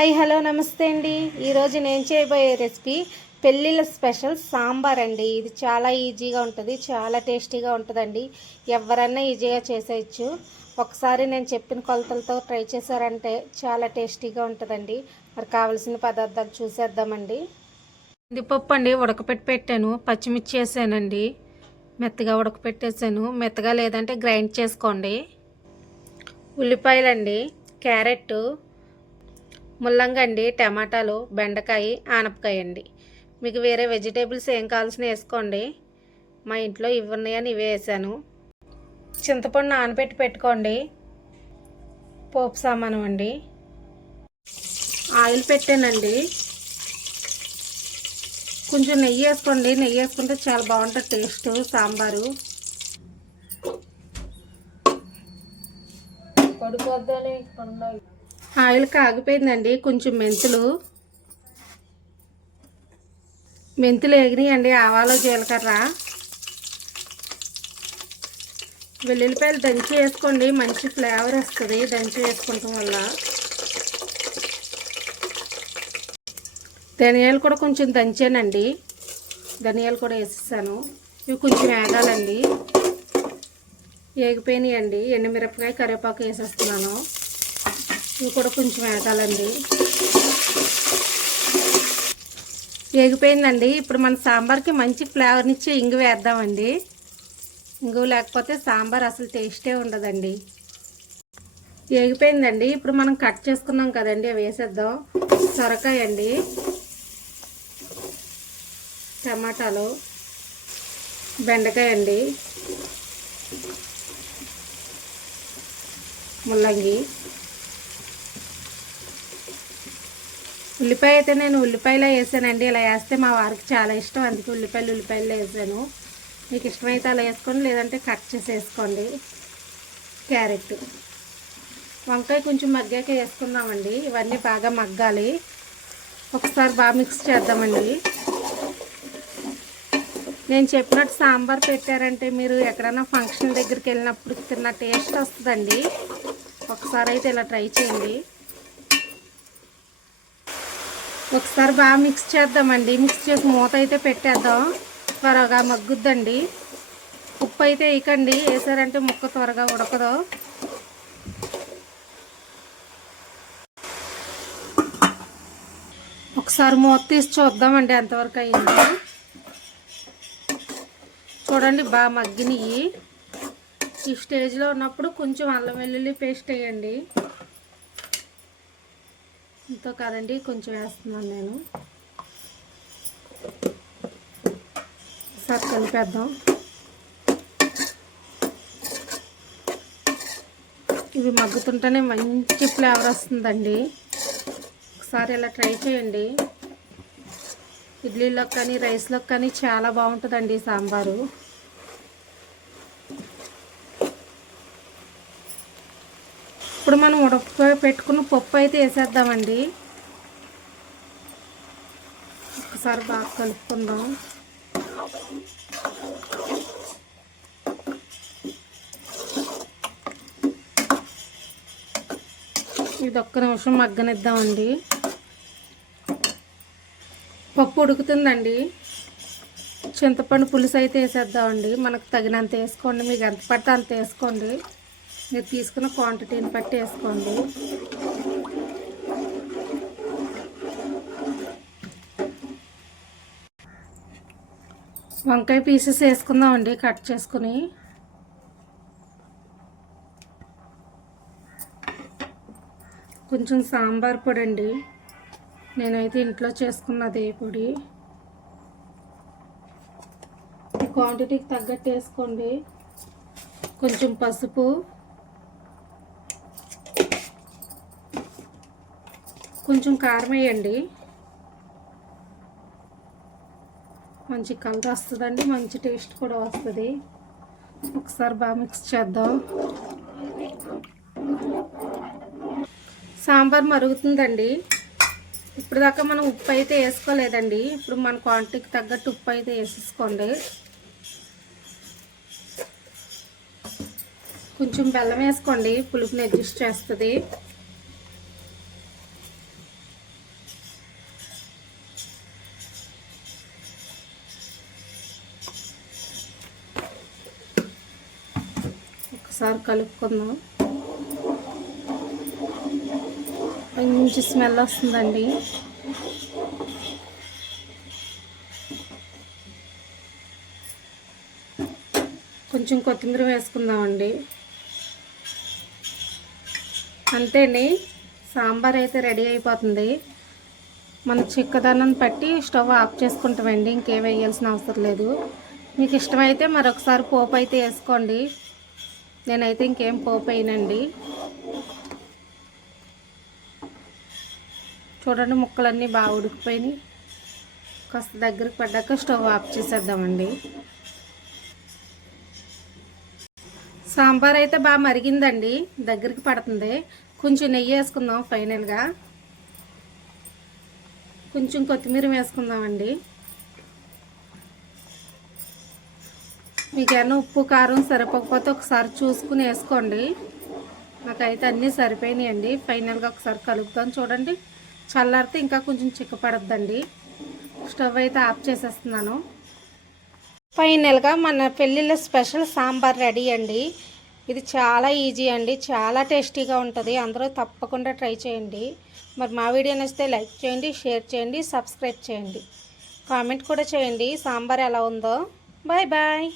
Hi hello నమస్తే అండి. ఈరోజు నేను చేయబోయే రెసిపీ పెళ్ళిళ్ళ స్పెషల్ సాంబార్ అండి. ఇది చాలా ఈజీగా ఉంటుంది, చాలా టేస్టీగా ఉంటుందండి. ఎవరన్నా ఈజీగా చేసేయచ్చు. ఒకసారి నేను చెప్పిన కొలతలతో ట్రై చేశారంటే చాలా టేస్టీగా ఉంటుందండి. మరి కావాల్సిన పదార్థాలు చూసేద్దామండి. కందిపప్పు అండి పెట్టాను, పచ్చిమిర్చి వేసానండి, మెత్తగా ఉడకపెట్టేసాను. మెత్తగా లేదంటే గ్రైండ్ చేసుకోండి. ఉల్లిపాయలండి, క్యారెట్, ముల్లంగి అండి, టమాటాలు, బెండకాయ, ఆనపకాయ అండి. మీకు వేరే వెజిటేబుల్స్ ఏం కావాల్సిన వేసుకోండి. మా ఇంట్లో ఇవి ఉన్నాయని ఇవే వేసాను. చింతపండు నానబెట్టి పెట్టుకోండి. పోపు సామానం అండి, ఆయిల్ పెట్టానండి. కొంచెం నెయ్యి వేసుకోండి. నెయ్యి వేసుకుంటే చాలా బాగుంటుంది టేస్ట్ సాంబారు. ఆయిల్ కాగిపోయిందండి. కొంచెం మెంతులు వేగినాయండి. ఆవాలు, జీలకర్ర, వెల్లుల్లిపాయలు దంచి వేసుకోండి. మంచి ఫ్లేవర్ వస్తుంది దంచి వేసుకోవటం వల్ల. ధనియాలు కూడా కొంచెం దంచానండి, ధనియాలు కూడా వేసేసాను. ఇవి కొంచెం వేగాలండి. వేగిపోయినాయండి. ఎండుమిరపకాయ, కరివేపాకు వేసేస్తున్నాను. ఇవి కూడా కొంచెం వేగాలండి. వేగిపోయిందండి. ఇప్పుడు మన సాంబార్కి మంచి ఫ్లేవర్నిచ్చి ఇంగు వేద్దామండి. ఇంగు లేకపోతే సాంబార్ అసలు టేస్టే ఉండదండి. వేగిపోయిందండి. ఇప్పుడు మనం కట్ చేసుకున్నాం కదండి, అవి వేసేద్దాం. సొరకాయ అండి, టమాటాలు, బెండకాయ అండి, ముల్లంగి, ఉల్లిపాయ అయితే నేను ఉల్లిపాయలో వేసానండి. ఇలా వేస్తే మా వారికి చాలా ఇష్టం, అందుకే ఉల్లిపాయలు వేసాను. మీకు ఇష్టమైతే అలా వేసుకోండి, లేదంటే కట్ చేసి వేసుకోండి. క్యారెట్, వంకాయ కొంచెం మగ్గాక వేసుకుందామండి. ఇవన్నీ బాగా మగ్గాలి. ఒకసారి బాగా మిక్స్ చేద్దామండి. నేను చెప్పినట్టు సాంబార్ పెట్టారంటే మీరు ఎక్కడైనా ఫంక్షన్ దగ్గరికి వెళ్ళినప్పుడు తిన్న టేస్ట్ వస్తుందండి. ఒకసారి అయితే ఇలా ట్రై చేయండి. ఒకసారి బాగా మిక్స్ చేద్దామండి. మిక్స్ చేసి మూత అయితే పెట్టేద్దాం, త్వరగా మగ్గుద్దండి. ఉప్పు అయితే వేయకండి, వేసారంటే ముక్క త్వరగా ఉడకదు. ఒకసారి మూత తీసి చూద్దామండి ఎంతవరకు అయ్యింది. చూడండి బాగా మగ్గినాయి. ఈ స్టేజ్లో ఉన్నప్పుడు కొంచెం అల్లం వెల్లుల్లి పేస్ట్ వేయండి. ఇంతో కాదండి, కొంచెం వేస్తున్నాను నేను. ఒకసారి కలిపేద్దాం. ఇవి మగ్గుతుంటేనే మంచి ఫ్లేవర్ వస్తుందండి. ఒకసారి ఇలా ట్రై చేయండి. ఇడ్లీలోకి కానీ రైస్లోకి కానీ చాలా బాగుంటుందండి సాంబారు. ఇప్పుడు మనం పెట్టుకున్న పప్పు అయితే వేసేద్దామండి. ఒకసారి బాగా కలుపుకుందాం. ఇది ఒక్క నిమిషం మగ్గనిద్దామండి. పప్పు ఉడుకుతుందండి. చింతపండు పులుసు అయితే వేసేద్దామండి. మనకు తగినంత వేసుకోండి, మీకు ఎంత పడితే అంత వేసుకోండి. మీరు తీసుకున్న క్వాంటిటీని బట్టి వేసుకోండి. వంకాయ పీసెస్ వేసుకుందామండి కట్ చేసుకుని. కొంచెం సాంబార్ పొడి అండి, నేనైతే ఇంట్లో చేసుకున్నది పొడి. క్వాంటిటీకి తగ్గట్టు వేసుకోండి. కొంచెం పసుపు, కొంచెం కారం వేయండి. మంచి కలర్ వస్తుందండి, మంచి టేస్ట్ కూడా వస్తుంది. ఒకసారి బాగా మిక్స్ చేద్దాం. సాంబార్ మరుగుతుందండి. ఇప్పుడు దాకా మనం ఉప్పు అయితే వేసుకోలేదండి. ఇప్పుడు మన క్వాంటిటీకి తగ్గట్టు ఉప్పు అయితే వేసేసుకోండి. కొంచెం బెల్లం వేసుకోండి, పులుపుని అడ్జస్ట్ చేస్తుంది. ఒకసారి కలుపుకుందాం. మంచి స్మెల్ వస్తుందండి. కొంచెం కొత్తిమీర వేసుకుందామండి. అంతేండి, సాంబార్ అయితే రెడీ అయిపోతుంది. మన చిక్కదనం పట్టి స్టవ్ ఆఫ్ చేసుకుంటామండి. ఇంకేం వేయాల్సిన అవసరం లేదు. మీకు ఇష్టమైతే మరొకసారి పోపు అయితే వేసుకోండి. నేనైతే ఇంకేం పోపు వేయనండి. చూడండి, ముక్కలన్నీ బాగా ఉడికిపోయినాయి. కాస్త దగ్గరికి పడ్డాక స్టవ్ ఆఫ్ చేసేద్దామండి. సాంబార్ అయితే బాగా మరిగిందండి, దగ్గరికి పడుతుంది. కొంచెం నెయ్యి వేసుకుందాం. ఫైనల్గా కొంచెం కొత్తిమీర వేసుకుందామండి. మీకు ఏమైనా ఉప్పు కారం సరిపోకపోతే ఒకసారి చూసుకుని వేసుకోండి. నాకైతే అన్నీ సరిపోయినాయండి. ఫైనల్గా ఒకసారి కలుపుతాం. చూడండి, చల్లారితే ఇంకా కొంచెం చిక్కపడద్దండి. స్టవ్ అయితే ఆఫ్ చేసేస్తున్నాను. ఫైనల్గా మన పెళ్ళిళ్ళ స్పెషల్ సాంబార్ రెడీ అండి. ఇది చాలా ఈజీ అండి, చాలా టేస్టీగా ఉంటుంది. అందరూ తప్పకుండా ట్రై చేయండి. మరి మా వీడియో నచ్చితే లైక్ చేయండి, షేర్ చేయండి, సబ్స్క్రైబ్ చేయండి, కామెంట్ కూడా చేయండి సాంబార్ ఎలా ఉందో. Bye bye.